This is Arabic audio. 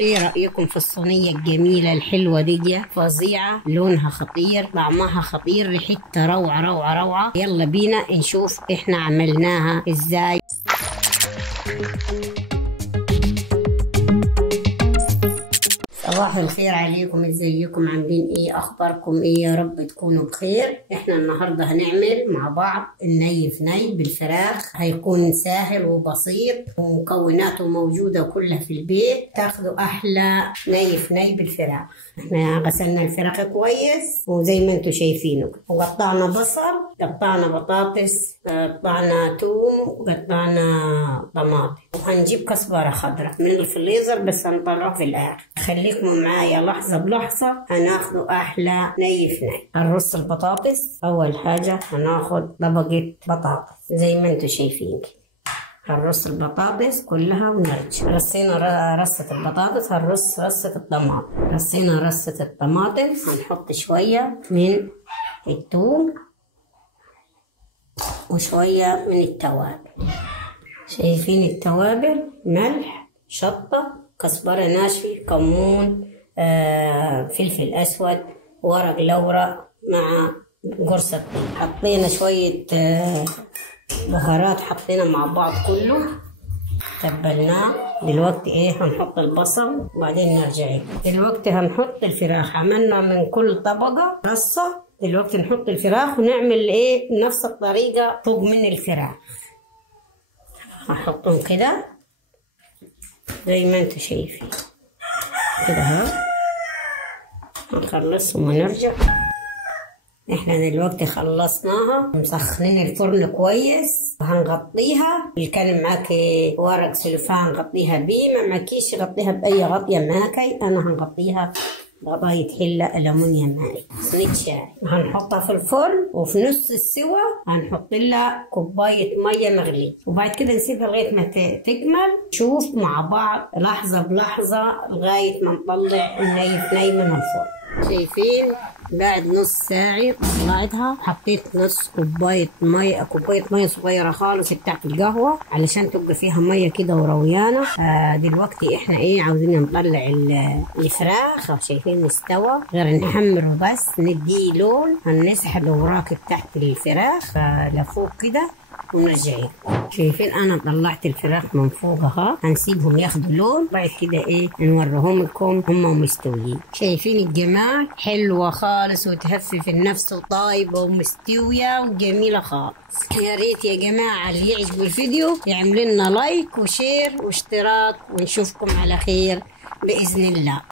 ايه رأيكم في الصينية الجميلة الحلوة دي؟ فظيعة، لونها خطير، طعمها خطير، ريحتها روعة روعة روعة. يلا بينا نشوف احنا عملناها ازاي. صباح الخير عليكم، ازيكم؟ عاملين ايه؟ اخباركم ايه؟ يا رب تكونوا بخير. احنا النهارده هنعمل مع بعض الني في ني بالفراخ. هيكون سهل وبسيط ومكوناته موجوده كلها في البيت. تاخدوا احلى ني في ني بالفراخ. احنا غسلنا الفراخ كويس وزي ما انتم شايفينه، وقطعنا بصل، قطعنا بطاطس، قطعنا توم، وقطعنا طماطم، وهنجيب كزبره خضراء من الفريزر بس هنطلعه في الاخر. خليكم معايا لحظه بلحظه. هناخدوا احلى ني في ني. هنرص البطاطس. اول حاجه هناخد طبقه بطاطس زي ما انتم شايفين كده. هنرص البطاطس كلها ونرجع. رصينا رصة البطاطس، هنرص رصة الطماطم. رصينا رصة الطماطم، هنحط شوية من الثوم وشوية من التوابل. شايفين التوابل؟ ملح، شطة، كزبرة ناشفة، كمون، فلفل أسود، ورق لورا مع قرصة. حطينا شوية بهارات، حطينا مع بعض كله، تبلناه. دلوقتي ايه؟ هنحط البصل وبعدين نرجع. دلوقتي هنحط الفراخ. عملنا من كل طبقة رصة. دلوقتي نحط الفراخ ونعمل ايه؟ نفس الطريقة فوق من الفراخ. هحطهم كده زي ما انتوا شايفين كده اهو. هنخلصهم ونرجع. احنا دلوقتي خلصناها، مسخنين الفرن كويس. هنغطيها. اللي كان معاكي ورق سلوفان غطيها بيه، ما معكيش غطيها باي غطيه معاكي. انا هنغطيها بغطاية حلة ألمونيوم معي. صينية شاي هنحطها في الفرن، وفي نص السوا هنحط لها كوباية مية مغلية، وبعد كده نسيبها لغاية ما تكمل. نشوف مع بعض لحظة بلحظة لغاية ما نطلع الني في ني من الفرن. شايفين؟ بعد نص ساعة طلعتها. حطيت نص كوباية مية، كوباية مية صغيرة خالص بتاعت القهوة علشان تبقى فيها مية كده ورويانة. دلوقتي احنا ايه؟ عاوزين نطلع الفراخ. شايفين استوى، غير نحمره بس نديه لون. هنسحب الوراك بتاعت الفراخ لفوق كده ونرجع. شايفين انا طلعت الفراخ من فوق اهو. هنسيبهم ياخدوا لون، بعد كده ايه؟ نوريهم لكم هم مستويين. شايفين الجمال؟ حلوه خالص وتهفف النفس وطايبه ومستويه وجميله خالص. يا ريت يا جماعه اللي يعجبوا الفيديو يعمل لنا لايك وشير واشتراك، ونشوفكم على خير باذن الله.